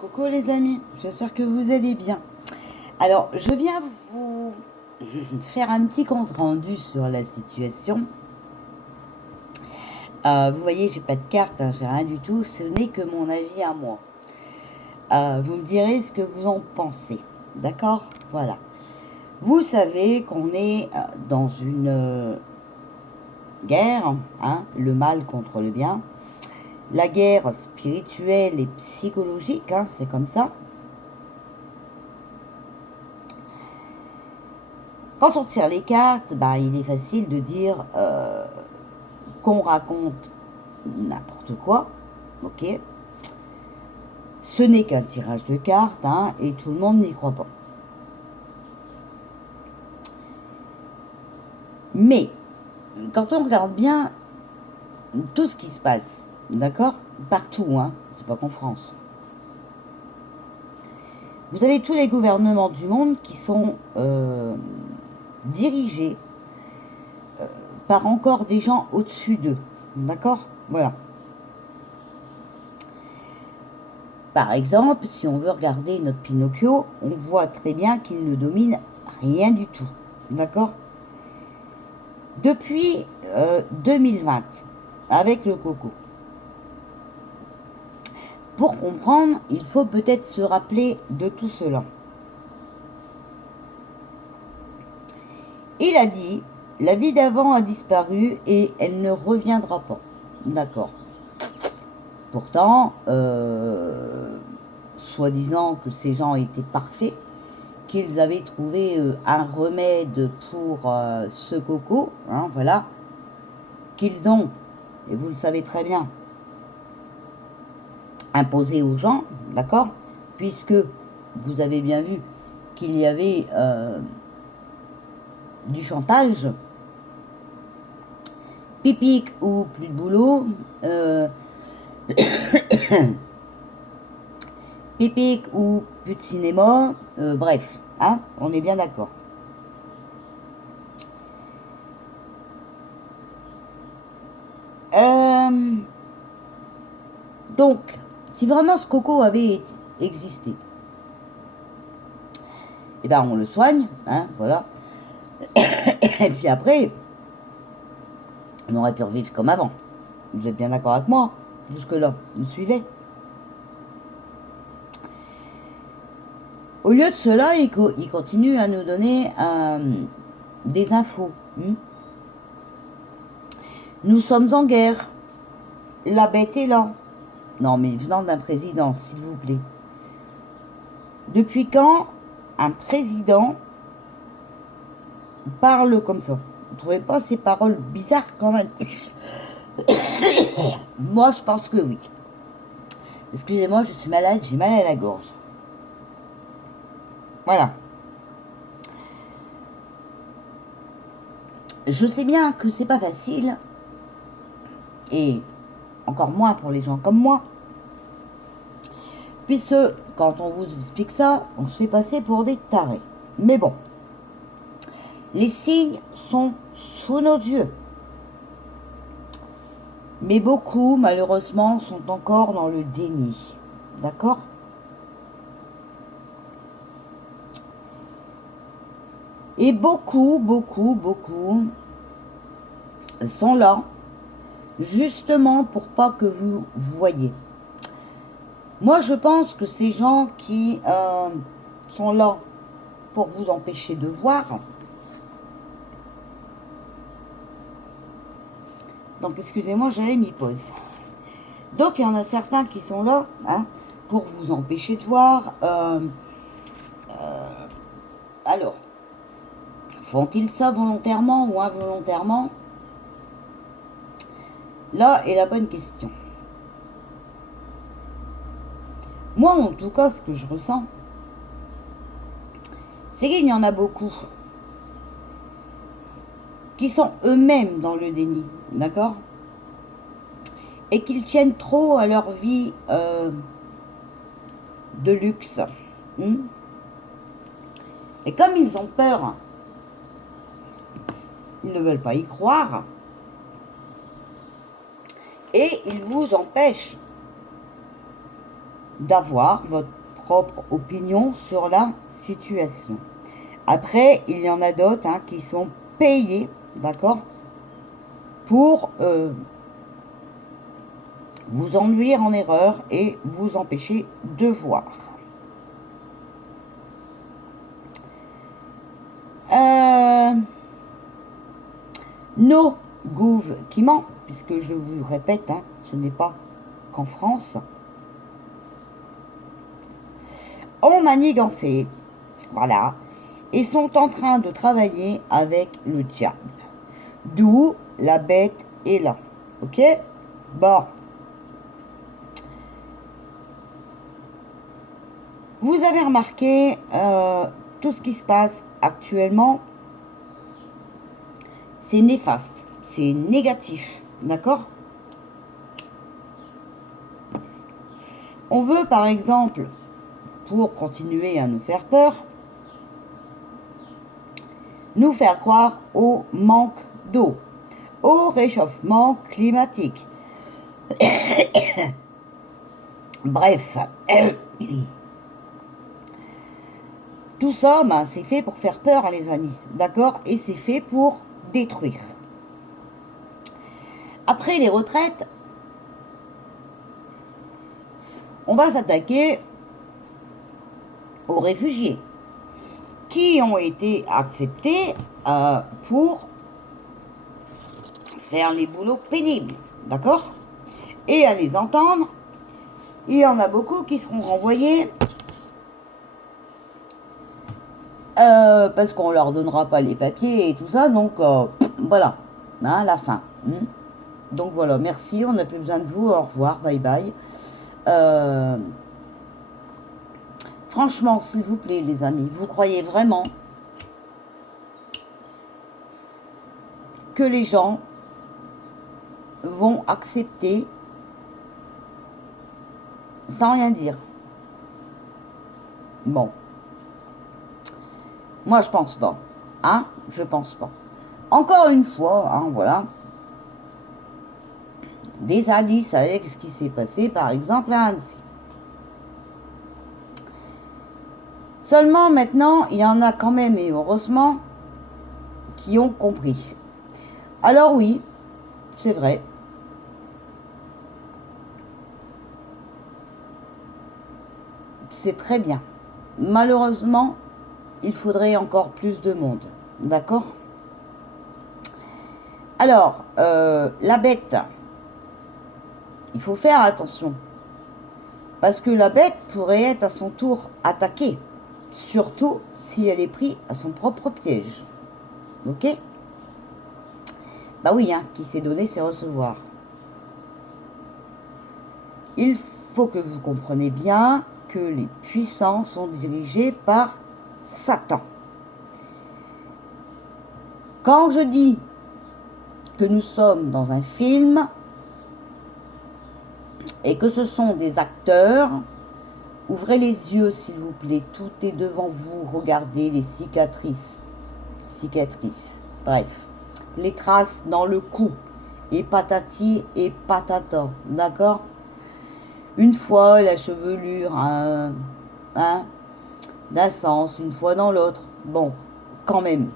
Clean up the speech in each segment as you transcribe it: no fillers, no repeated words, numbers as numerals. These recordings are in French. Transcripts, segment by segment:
Coucou les amis, j'espère que vous allez bien. Alors, je viens vous faire un petit compte rendu sur la situation. Vous voyez, j'ai pas de carte, hein, j'ai rien du tout, ce n'est que mon avis à moi. Vous me direz ce que vous en pensez, d'accord? Voilà. Vous savez qu'on est dans une guerre, hein, le mal contre le bien. La guerre spirituelle et psychologique, hein, c'est comme ça. Quand on tire les cartes, bah, il est facile de dire qu'on raconte n'importe quoi, ok. Ce n'est qu'un tirage de cartes, hein, et tout le monde n'y croit pas. Mais, quand on regarde bien tout ce qui se passe, d'accord, partout, hein, c'est pas qu'en France. Vous avez tous les gouvernements du monde qui sont dirigés par encore des gens au-dessus d'eux, d'accord. Voilà. Par exemple, si on veut regarder notre Pinocchio, on voit très bien qu'il ne domine rien du tout. D'accord? Depuis 2020, avec le coco. Pour comprendre, il faut peut-être se rappeler de tout cela. Il a dit, la vie d'avant a disparu et elle ne reviendra pas. D'accord. Pourtant, soi-disant que ces gens étaient parfaits, qu'ils avaient trouvé un remède pour ce coco, hein, voilà, qu'ils ont, et vous le savez très bien, imposé aux gens, d'accord, puisque vous avez bien vu qu'il y avait du chantage, pipic ou plus de boulot, pipic ou plus de cinéma, bref, hein, on est bien d'accord. Donc, si vraiment ce coco avait existé, eh ben on le soigne, hein, voilà. Et puis après, on aurait pu revivre comme avant. Vous êtes bien d'accord avec moi? Jusque-là, vous suivez? Au lieu de cela, il continue à nous donner des infos. Nous sommes en guerre. La bête est là. Non, mais venant d'un président, s'il vous plaît. Depuis quand un président parle comme ça? Vous ne trouvez pas ces paroles bizarres quand même? Moi, je pense que oui. Excusez-moi, je suis malade, j'ai mal à la gorge. Voilà. Je sais bien que c'est pas facile, et encore moins pour les gens comme moi, puisque quand on vous explique ça, on se fait passer pour des tarés. Mais bon, les signes sont sous nos yeux. Mais beaucoup, malheureusement, sont encore dans le déni. D'accord? Et beaucoup sont là, justement pour pas que vous voyez. Moi, je pense que ces gens qui sont là pour vous empêcher de voir. Donc, excusez-moi, j'avais mis pause. Donc, il y en a certains qui sont là, hein, pour vous empêcher de voir. Alors, font-ils ça volontairement ou involontairement? Là est la bonne question. Moi, en tout cas, ce que je ressens, c'est qu'il y en a beaucoup qui sont eux-mêmes dans le déni, d'accord? Et qu'ils tiennent trop à leur vie de luxe. Et comme ils ont peur, ils ne veulent pas y croire, et ils vous empêchent d'avoir votre propre opinion sur la situation. Après, il y en a d'autres hein, qui sont payés, d'accord, pour vous ennuyer en erreur et vous empêcher de voir. No Gouv qui ment, puisque je vous répète, hein, ce n'est pas qu'en France. Ont manigancé, voilà, et sont en train de travailler avec le diable. D'où la bête est là. Ok? Bon. Vous avez remarqué tout ce qui se passe actuellement, c'est néfaste, c'est négatif, d'accord? On veut par exemple, pour continuer à nous faire peur, nous faire croire au manque d'eau, au réchauffement climatique. Bref, tout ça, ben, c'est fait pour faire peur, les amis, d'accord? Et c'est fait pour détruire. Après les retraites, on va s'attaquer aux réfugiés qui ont été acceptés pour faire les boulots pénibles, d'accord? Et à les entendre, il y en a beaucoup qui seront renvoyés parce qu'on leur donnera pas les papiers et tout ça, donc voilà, hein, la fin. Donc voilà, merci, on n'a plus besoin de vous, au revoir, bye bye. Franchement, s'il vous plaît, les amis, vous croyez vraiment que les gens vont accepter sans rien dire? Bon. Moi, je pense pas. Hein? Je pense pas. Encore une fois, hein, voilà. Des indices avec ce qui s'est passé, par exemple, à Annecy. Seulement, maintenant, il y en a quand même, et heureusement, qui ont compris. Alors oui, c'est vrai. C'est très bien. Malheureusement, il faudrait encore plus de monde. D'accord? Alors, la bête, il faut faire attention. Parce que la bête pourrait être à son tour attaquée. Surtout si elle est prise à son propre piège. Ok? Bah oui, hein, qui s'est donné, c'est recevoir. Il faut que vous compreniez bien que les puissants sont dirigés par Satan. Quand je dis que nous sommes dans un film et que ce sont des acteurs, ouvrez les yeux s'il vous plaît, tout est devant vous, regardez les cicatrices, bref, les traces dans le cou, et patati et patata, d'accord? Une fois la chevelure d'un sens, une fois dans l'autre, bon, quand même,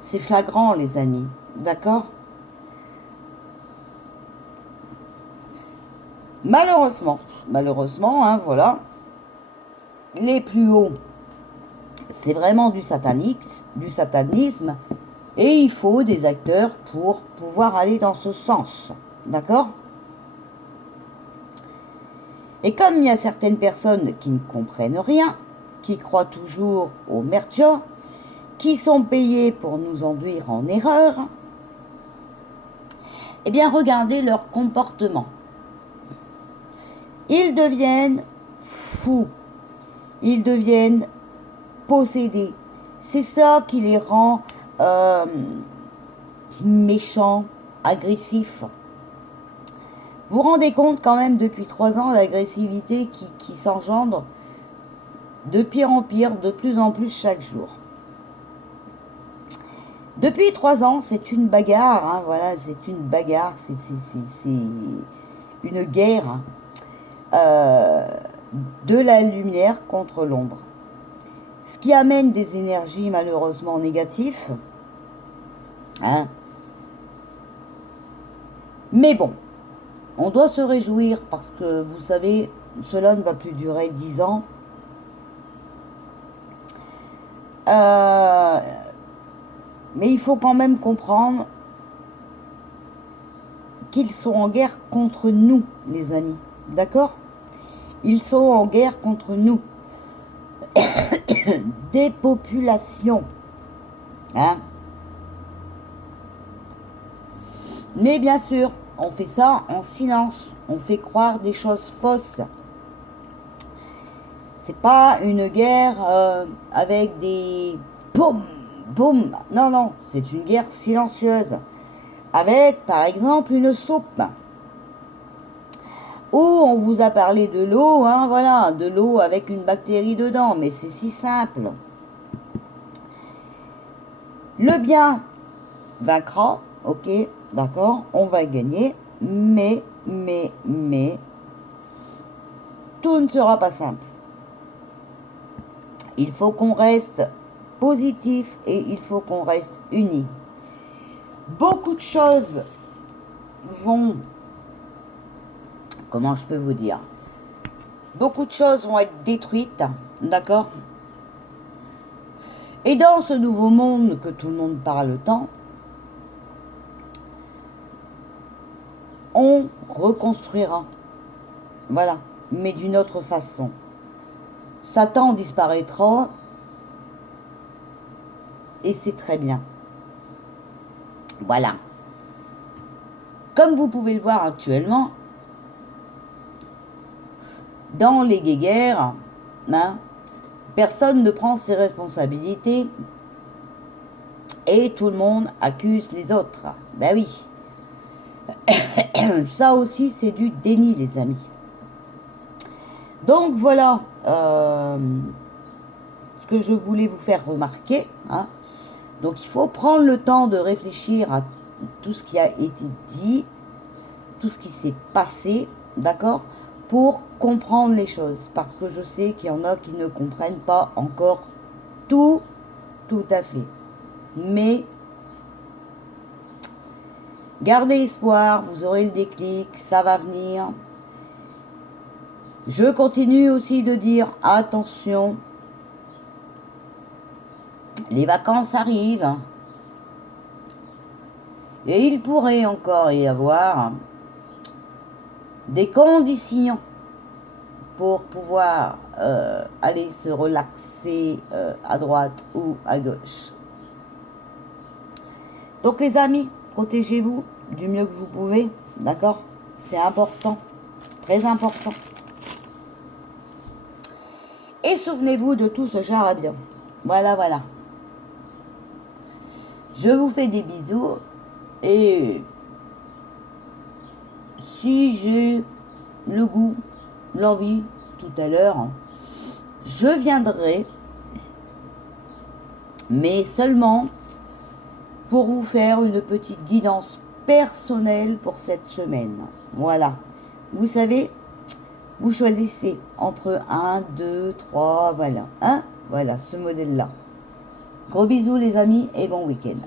c'est flagrant les amis, d'accord? Malheureusement, hein, voilà, les plus hauts, c'est vraiment du satanisme, et il faut des acteurs pour pouvoir aller dans ce sens, d'accord? Et comme il y a certaines personnes qui ne comprennent rien, qui croient toujours aux merdias, qui sont payés pour nous induire en erreur, eh bien regardez leur comportement. Ils deviennent fous, ils deviennent possédés. C'est ça qui les rend méchants, agressifs. Vous vous rendez compte quand même depuis 3 ans l'agressivité qui s'engendre de pire en pire, de plus en plus chaque jour. Depuis 3 ans, c'est une bagarre, hein, voilà, c'est une bagarre, c'est une guerre. euh, de la lumière contre l'ombre. Ce qui amène des énergies malheureusement négatives. Hein. Mais bon, on doit se réjouir parce que, vous savez, cela ne va plus durer 10 ans. Mais il faut quand même comprendre qu'ils sont en guerre contre nous, les amis. D'accord? Ils sont en guerre contre nous. Des populations. Hein? Mais bien sûr, on fait ça en silence. On fait croire des choses fausses. C'est pas une guerre avec des boum, boum. Non, non, c'est une guerre silencieuse. Avec, par exemple, une soupe. Où on vous a parlé de l'eau, hein, voilà, de l'eau avec une bactérie dedans. Mais c'est si simple. Le bien vaincra, ok, d'accord, on va gagner. Mais, tout ne sera pas simple. Il faut qu'on reste positif et il faut qu'on reste unis. Beaucoup de choses vont... Comment je peux vous dire? Beaucoup de choses vont être détruites, d'accord? Et dans ce nouveau monde que tout le monde parle tant, on reconstruira. Voilà, mais d'une autre façon. Satan disparaîtra et c'est très bien. Voilà. Comme vous pouvez le voir actuellement, dans les guéguerres, hein, personne ne prend ses responsabilités et tout le monde accuse les autres. Ben oui. Ça aussi, c'est du déni, les amis. Donc voilà ce que je voulais vous faire remarquer. Hein. Donc il faut prendre le temps de réfléchir à tout ce qui a été dit, tout ce qui s'est passé, d'accord, pour comprendre les choses. Parce que je sais qu'il y en a qui ne comprennent pas encore tout à fait. Mais gardez espoir, vous aurez le déclic, ça va venir. Je continue aussi de dire attention, les vacances arrivent et il pourrait encore y avoir des conditions pour pouvoir aller se relaxer à droite ou à gauche. Donc les amis, protégez-vous du mieux que vous pouvez, d'accord? C'est important, très important. Et souvenez-vous de tout ce charabia. Voilà, voilà. Je vous fais des bisous et si j'ai le goût, l'envie, tout à l'heure, je viendrai, mais seulement pour vous faire une petite guidance personnelle pour cette semaine. Voilà. Vous savez, vous choisissez entre 1, 2, 3, voilà. Hein? Voilà, ce modèle-là. Gros bisous les amis et bon week-end.